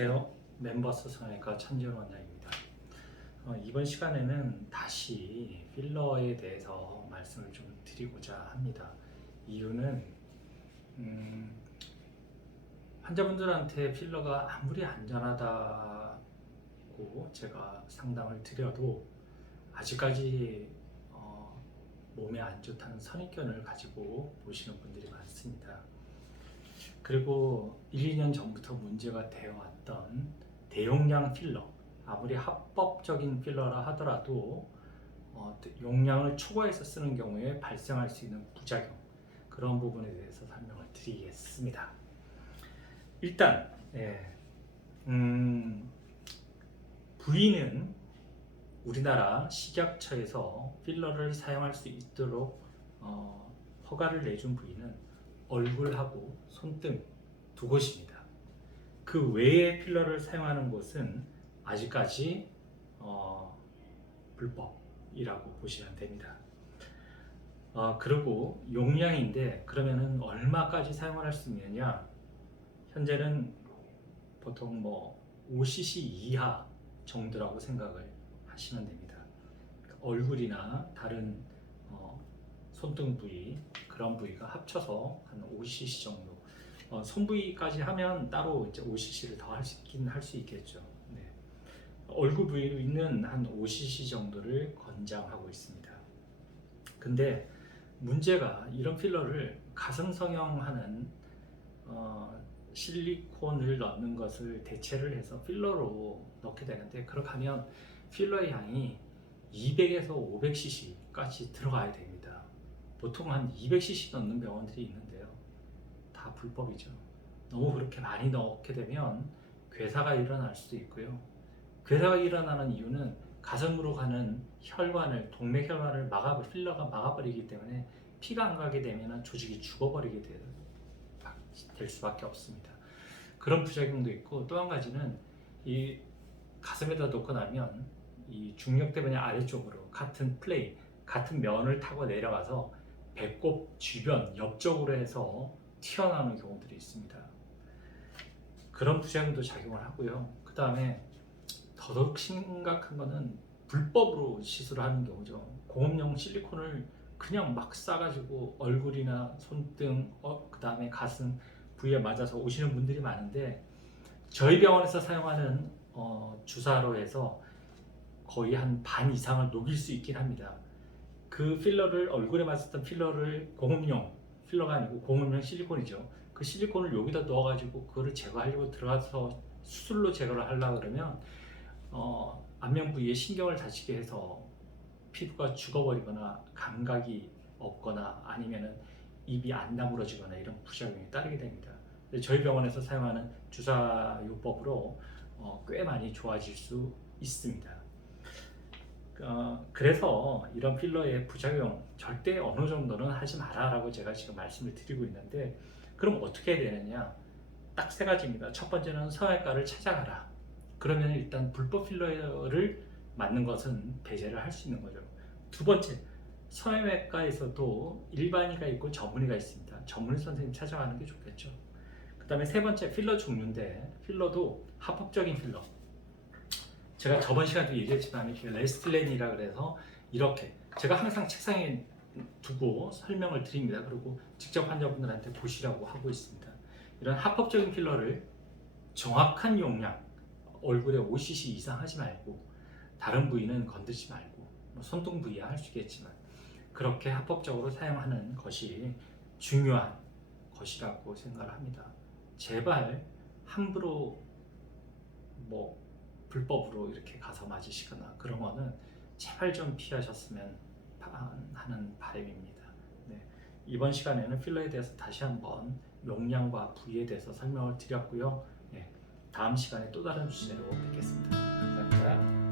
안녕하세요. 멤버스 성형외과 천지훈 원장입니다. 이번 시간에는 다시 필러에 대해서 말씀을 좀 드리고자 합니다. 이유는 환자분들한테 필러가 아무리 안전하다고 제가 상담을 드려도 아직까지 몸에 안 좋다는 선입견을 가지고 보시는 분들이 많습니다. 그리고 1, 2년 전부터 문제가 되어 왔던 대용량 필러, 아무리 합법적인 필러라 하더라도 용량을 초과해서 쓰는 경우에 발생할 수 있는 부작용, 그런 부분에 대해서 설명을 드리겠습니다. 일단 부위는 우리나라 식약처에서 필러를 사용할 수 있도록 허가를 내준 부위는 얼굴하고 손등 두 곳입니다. 그 외에 필러를 사용하는 곳은 아직까지 불법이라고 보시면 됩니다. 그리고 용량인데 그러면은 얼마까지 사용을 할 수 있느냐? 현재는 보통 5cc 이하 정도라고 생각을 하시면 됩니다. 얼굴이나 다른 손등 부위, 그런 부위가 합쳐서 한 5cc 정도. 손 부위까지 하면 따로 이제 5cc를 더 할 수 있겠죠. 네. 얼굴 부위는 한 5cc 정도를 권장하고 있습니다. 근데 문제가 이런 필러를 가슴 성형하는 실리콘을 넣는 것을 대체를 해서 필러로 넣게 되는데, 그렇게 하면 필러의 양이 200에서 500cc까지 들어가야 됩니다. 보통 한 200cc 넣는 병원들이 있는데요, 다 불법이죠. 너무 그렇게 많이 넣게 되면 괴사가 일어날 수도 있고요. 괴사가 일어나는 이유는 가슴으로 가는 혈관을, 동맥혈관을 필러가 막아버리기 때문에 피가 안 가게 되면 조직이 죽어버리게 될 수밖에 없습니다. 그런 부작용도 있고, 또 한 가지는 이 가슴에다 놓고 나면 이 중력 때문에 아래쪽으로 같은 면을 타고 내려가서 배꼽 주변 옆쪽으로 해서 튀어나오는 경우들이 있습니다. 그런 부작용도 작용을 하고요. 그 다음에 더더욱 심각한 거는 불법으로 시술을 하는 경우죠. 공업용 실리콘을 그냥 막 싸가지고 얼굴이나 손등, 그 다음에 가슴 부위에 맞아서 오시는 분들이 많은데, 저희 병원에서 사용하는 주사로 해서 거의 한 반 이상을 녹일 수 있긴 합니다. 그 필러를, 얼굴에 맞았던 필러를, 공업용 필러가 아니고 공업용 실리콘이죠. 그 실리콘을 여기다 넣어가지고 그거를 제거하려고 들어가서 수술로 제거를 하려고 그러면 안면 부위에 신경을 다치게 해서 피부가 죽어버리거나 감각이 없거나 아니면은 입이 안 다물어지거나 이런 부작용이 따르게 됩니다. 저희 병원에서 사용하는 주사요법으로 꽤 많이 좋아질 수 있습니다. 그래서 이런 필러의 부작용 절대 어느 정도는 하지 마라 라고 제가 지금 말씀을 드리고 있는데, 그럼 어떻게 해야 되느냐? 딱 세 가지입니다. 첫 번째는 성형외과를 찾아가라. 그러면 일단 불법 필러를 맞는 것은 배제를 할 수 있는 거죠. 두 번째, 성형외과에서도 일반의가 있고 전문의가 있습니다. 전문의 선생님 찾아가는 게 좋겠죠. 그 다음에 세 번째, 필러 종류인데 필러도 합법적인 필러, 제가 저번 시간에도 얘기했지만 이렇게 레스틸렌이라 그래서 이렇게 제가 항상 책상에 두고 설명을 드립니다. 그리고 직접 환자분들한테 보시라고 하고 있습니다. 이런 합법적인 필러를 정확한 용량, 얼굴에 5cc 이상 하지 말고 다른 부위는 건드리지 말고, 손등 부위야 할 수 있겠지만 그렇게 합법적으로 사용하는 것이 중요한 것이라고 생각을 합니다. 제발 함부로 불법으로 이렇게 가서 맞으시거나 그런 거는 제발 좀 피하셨으면 하는 바람입니다. 네. 이번 시간에는 필러에 대해서 다시 한번 용량과 부위에 대해서 설명을 드렸고요. 네. 다음 시간에 또 다른 주제로 뵙겠습니다. 감사합니다.